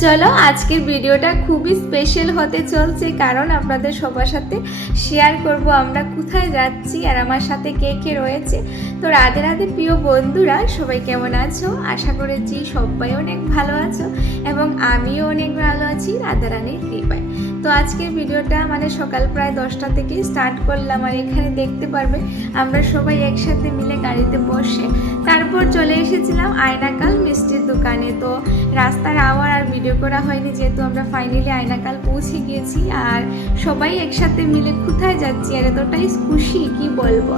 চলো আজকের ভিডিওটা খুবই স্পেশাল হতে চলছে, কারণ আপনাদের সবার সাথে শেয়ার করব আমরা কোথায় যাচ্ছি আর আমার সাথে কে কে রয়েছে। তো রাধে রাধে প্রিয় বন্ধুরা, সবাই কেমন আছো? আশা করেছি সবাই অনেক ভালো আছো এবং আমিও অনেক ভালো আছি রাধারানীর কৃপায়। তো আজকের ভিডিওটা সকাল প্রায় 10টা থেকে স্টার্ট করলাম, আর এখানে দেখতে পারবে আমরা সবাই একসাথে মিলে গাড়িতে বসে তারপর চলে এসেছিলাম আয়নাকাল মিষ্টির দোকানে। তো রাস্তার আওয়ার আর ভিডিও করা হয়নি, যেহেতু আমরা ফাইনালি আয়নাকাল পৌঁছে গিয়েছি আর সবাই একসাথে মিলে কোথায় যাচ্ছি আর এতটাই খুশি কি বলবো।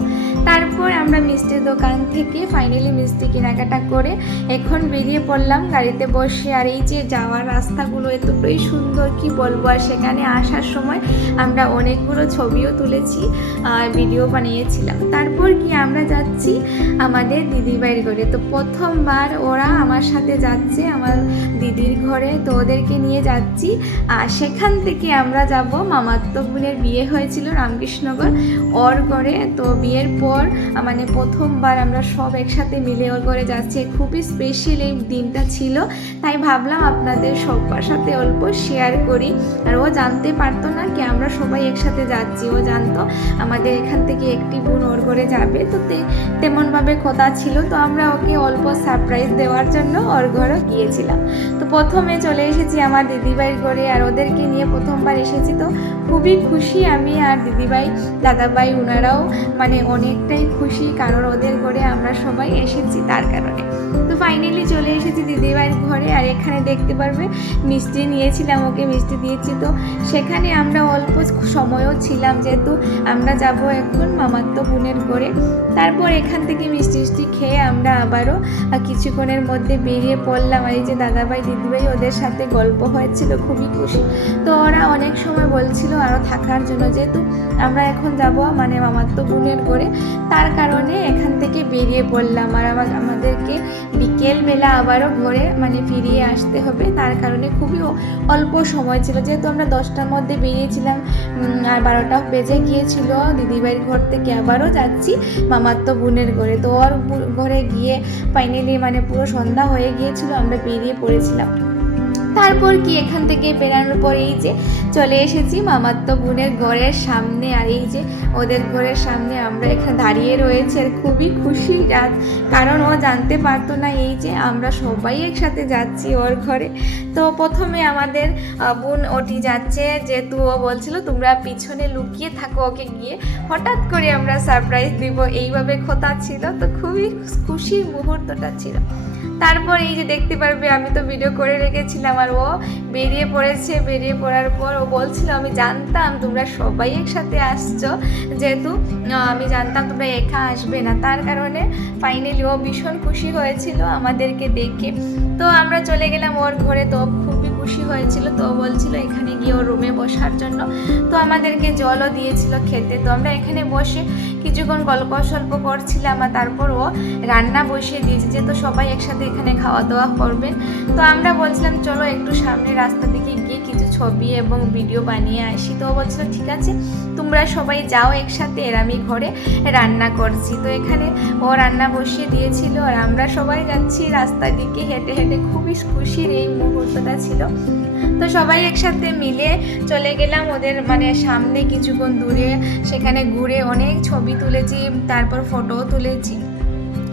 তারপর আমরা মিষ্টির দোকান থেকে ফাইনালি মিষ্টি কেনাকাটা করে এখন বেরিয়ে পড়লাম গাড়িতে বসে। আর এই যে যাওয়ার রাস্তাগুলো এতটাই সুন্দর কি বলবো, আর সেখানে আসার সময় আমরা অনেকগুলো ছবিও তুলেছি আর ভিডিও বানিয়েছিলাম। তারপর কি আমরা যাচ্ছি আমাদের দিদিভাইয়ের ঘরে। তো প্রথমবার ওরা আমার সাথে যাচ্ছে আমার দিদির ঘরে, তো ওদেরকে নিয়ে যাচ্ছি। আর সেখান থেকে আমরা যাব মামাতো বোনের বিয়ে হয়েছিল রামকৃষ্ণগর, ওর ঘরে। তো বিয়ের পর প্রথমবার আমরা সব একসাথে মিলে ওর ঘরে যাচ্ছি। খুবই স্পেশাল এই দিনটা ছিল, তাই ভাবলাম আপনাদের সবার সাথে অল্প শেয়ার করি। আর ও জানতে পারতো না কি আমরা সবাই একসাথে যাচ্ছি, ও জানতো আমাদের এখান থেকে একটি বোন ওর ঘরে যাবে, তো তেমনভাবে কথা ছিল। তো আমরা ওকে অল্প সারপ্রাইজ দেওয়ার জন্য ওর ঘরে গিয়েছিলাম। তো প্রথমে চলে এসেছি আমার দিদিভাইয়ের ঘরে, আর ওদেরকে নিয়ে প্রথমবার এসেছি। তো খুবই খুশি আমি আর দিদিভাই দাদাভাই, ওনারাও অনেকটাই খুশি, কারণ ওদের ঘরে আমরা সবাই এসেছি তার কারণে। তো ফাইনালি চলে এসেছি দিদিভাইয়ের ঘরে, আর এখানে দেখতে পারবে মিষ্টি নিয়েছিলাম, ওকে মিষ্টি দিয়েছি। তো সেখানে আমরা অল্প সময়ও ছিলাম, যেহেতু আমরা যাব এখন মামাতো বোনের ঘরে। তারপর এখান থেকে মিষ্টি খেয়ে আমরা আবারও কিছুক্ষণের মধ্যে বেরিয়ে পড়লাম। আর এই যে দাদাভাই দিদিভাই, ওদের সাথে গল্প হয়েছিল, খুবই খুশি। তো ওরা অনেক সময় বলছিল আরও থাকার জন্য, যেহেতু আমরা এখন যাব মামাতো বোনের ঘরে, তার কারণে এখান থেকে বেরিয়ে পড়লাম। আর আমাদেরকে বিকেলবেলা আবারও ঘরে ফিরিয়ে আসতে হবে, তার কারণে খুবই অল্প সময় ছিল। যেহেতু আমরা 10টার মধ্যে বেরিয়েছিলাম আর 12টা বেজে গিয়েছিল, দিদিভাইয়ের ঘর থেকে আবারও যাচ্ছি মামাতো বোনের ঘরে। তো ওর ঘরে গিয়ে ফাইনালি পুরো সন্ধ্যা হয়ে গিয়েছিল, আমরা বেরিয়ে পড়েছিলাম। তারপর কি এখান থেকে বেরানোর পর এই যে চলে এসেছি মামাতো বোনের ঘরের সামনে, আর এই যে ওদের ঘরের সামনে আমরা এখানে দাঁড়িয়ে রয়েছি। আর খুবই খুশি রাত, কারণ ও জানতে পারতো না এই যে আমরা সবাই একসাথে যাচ্ছি ওর ঘরে। তো প্রথমে আমাদের বোন ওটি যাচ্ছে, যেহেতু ও বলছিল তোমরা পিছনে লুকিয়ে থাকো ওকে গিয়ে হঠাৎ করে আমরা সারপ্রাইজ দিব, এইভাবে কথা ছিল। তো খুবই খুশির মুহূর্তটা ছিল। তারপর এই যে দেখতে পারবে আমি তো ভিডিও করে রেখেছিলাম, আর ও বেরিয়ে পড়েছে। বেরিয়ে পড়ার পর ও বলছিল আমি জানতাম তোমরা সবাই একসাথে আসছো, যেহেতু আমি জানতাম তোমরা একা আসবে না, তার কারণে ফাইনালি ও ভীষণ খুশি হয়েছিল আমাদেরকে দেখে। তো আমরা চলে গেলাম ওর ঘরে, তো খুবই খুশি হয়েছিল। তো বলছিল এখানে গিয়ে ওর রুমে বসার জন্য, তো আমাদেরকে জলও দিয়েছিল খেতে। তো আমরা এখানে বসে কিছুক্ষণ গল্প সল্প করছিলাম, আর তারপর ও রান্না বসিয়ে দিয়েছে, যেহেতু সবাই একসাথে এখানে খাওয়া দাওয়া করবেন। তো আমরা বলছিলাম চলো একটু সামনে রাস্তা দিকে গিয়ে কিছু ছবি এবং ভিডিও বানিয়ে আসি। তো ও বলছিল ঠিক আছে তোমরা সবাই যাও একসাথে, আর আমি ঘরে রান্না করছি। তো এখানে ও রান্না বসিয়ে দিয়েছিল, আর আমরা সবাই যাচ্ছি রাস্তার দিকে হেঁটে হেঁটে। খুবই খুশির এই মুহূর্তটা ছিল। তো সবাই একসাথে মিলে চলে গেলাম ওদের সামনে, কিছুক্ষণ দূরে সেখানে ঘুরে অনেক ছবি তুলেছি, তারপর ফটোও তুলেছি।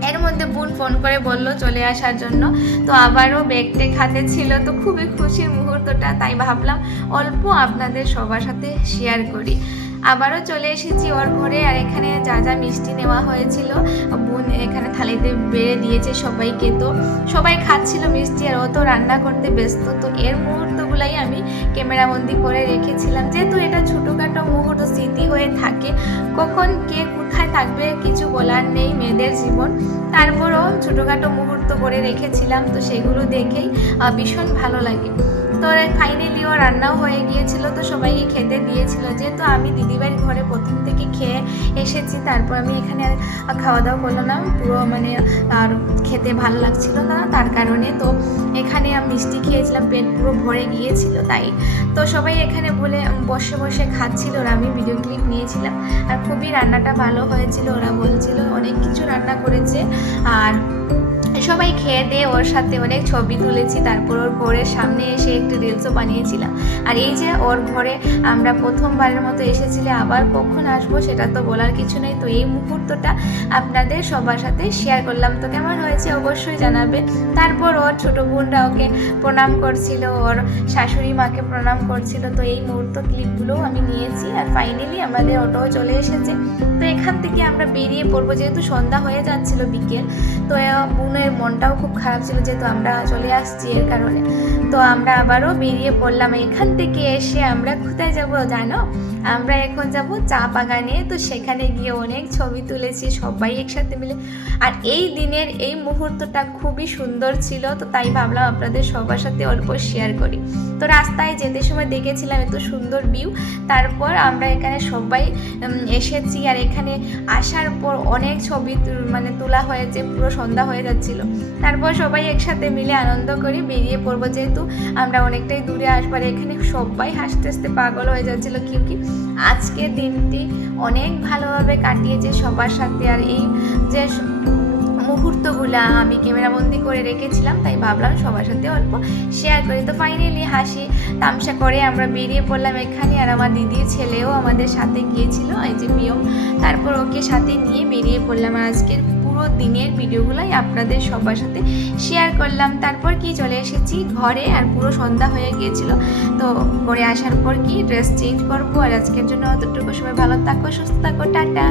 এর মধ্যে বোন ফোন করে বলল চলে আসার জন্য, তো আবারও ব্যাগটেক হাতে ছিল। তো খুবই খুশির মুহূর্তটা, তাই ভাবলাম অল্প আপনাদের সবার সাথে শেয়ার করি। আবারও চলে এসেছি ওর ঘরে, আর এখানে যা যা মিষ্টি নেওয়া হয়েছিল বোন এখানে থালিতে বেড়ে দিয়েছে সবাইকে। তো সবাই খাচ্ছিল মিষ্টি, আর ও তো রান্না করতে ব্যস্ত। তো এর মুহূর্তগুলাই আমি ক্যামেরাবন্দি করে রেখেছিলাম, যেহেতু এটা ছোটোখাটো মুহূর্ত স্মৃতি হয়ে থাকে, কখন কে কোথায় থাকবে কিছু বলার নেই, মেয়েদের জীবন। তারপরও ছোটোখাটো মুহূর্ত করে রেখেছিলাম, তো সেগুলো দেখেই ভীষণ ভালো লাগে। তো ফাইনালি ও রান্নাও হয়ে গিয়েছিল, তো সবাইকে খেতে দিয়েছিল। যেহেতু আমি দিদিভাইয়ের ঘরে প্রথম থেকে খেয়ে এসেছি, তারপর আমি এখানে আর খাওয়া দাওয়া করলাম না, পুরো আর খেতে ভালো লাগছিল না, তার কারণে। তো এখানে আমি মিষ্টি খেয়েছিলাম, পেট পুরো ভরে গিয়েছিল তাই। তো সবাই এখানে বসে বসে খাচ্ছিল, আর আমি ভিডিও ক্লিপ নিয়েছিলাম। আর খুবই রান্নাটা ভালো হয়েছিল, ওরা বলছিল অনেক কিছু রান্না করেছে। আর সবাই খেয়ে দিয়ে ওর সাথে অনেক ছবি তুলেছি, তারপর ওর ঘরের সামনে এসে একটি রিলসও বানিয়েছিলাম। আর এই যে ওর ঘরে আমরা প্রথমবারের মতো এসেছিলে, আবার কখন আসবো সেটা তো বলার কিছু নেই। তো এই মুহূর্তটা আপনাদের সবার সাথে শেয়ার করলাম। তো কেমন হয়েছে অবশ্যই জানাবে। তারপর ওর ছোটো বোনরা ওকে প্রণাম করছিল, ওর শাশুড়ি মাকে প্রণাম করছিল। তো এই মুহূর্ত ক্লিপগুলোও আমি নিয়েছি। আর ফাইনালি আমাদের অটোও চলে এসেছে। তো এখান থেকে আমরা বেরিয়ে পড়বো, যেহেতু সন্ধ্যা হয়ে যাচ্ছিল বিকেল। তো বোনের মনটাও খুব খারাপ ছিল যেহেতু আমরা চলে আসছি এর কারণে। তো আমরা আবারও বেরিয়ে পড়লাম। এখান থেকে এসে আমরা কোথায় যাব জানো? আমরা এখন যাব চা বাগানে। তো সেখানে গিয়ে অনেক ছবি তুলেছি সবাই একসাথে মিলে। আর এই দিনের এই মুহূর্তটা খুবই সুন্দর ছিল, তো তাই ভাবলাম আপনাদের সবার সাথে অল্প শেয়ার করি। তো রাস্তায় যেতে সময় দেখেছিলাম এত সুন্দর ভিউ। তারপর আমরা এখানে সবাই এসেছি, আর এখানে আসার পর অনেক ছবি তোলা হয়েছে, পুরো সন্ধ্যা হয়ে যাচ্ছিল। তারপর সবাই একসাথে মিলে আনন্দ করে বেরিয়ে পড়বো, যেহেতু আমরা অনেকটাই দূরে আসবার। এখানে সবাই হাসতে হাসতে পাগল হয়ে যাচ্ছিলো, কি আজকের দিনটি অনেক ভালোভাবে কাটিয়েছে সবার সাথে। আর এই যে মুহূর্তগুলা আমি ক্যামেরাবন্দি করে রেখেছিলাম, তাই ভাবলাম সবার সাথে অল্প শেয়ার করি। তো ফাইনালি হাসি তামসা করে আমরা বেরিয়ে পড়লাম এখানে। আর আমার দিদির ছেলেও আমাদের সাথে গিয়েছিল, এই যে পিয়ম। তারপর ওকে সাথে নিয়ে বেরিয়ে পড়লাম। আর আজকের পুরো দিনের ভিডিওগুলোই আপনাদের সবার সাথে শেয়ার করলাম। তারপর কি চলে এসেছি ঘরে, আর পুরো সন্ধ্যা হয়ে গিয়েছিল। তো ঘরে আসার পর কি ড্রেস চেঞ্জ করবো। আর আজকের জন্য অতটুকু, সবাই ভালো থাকো, সুস্থ থাকো, টাটা।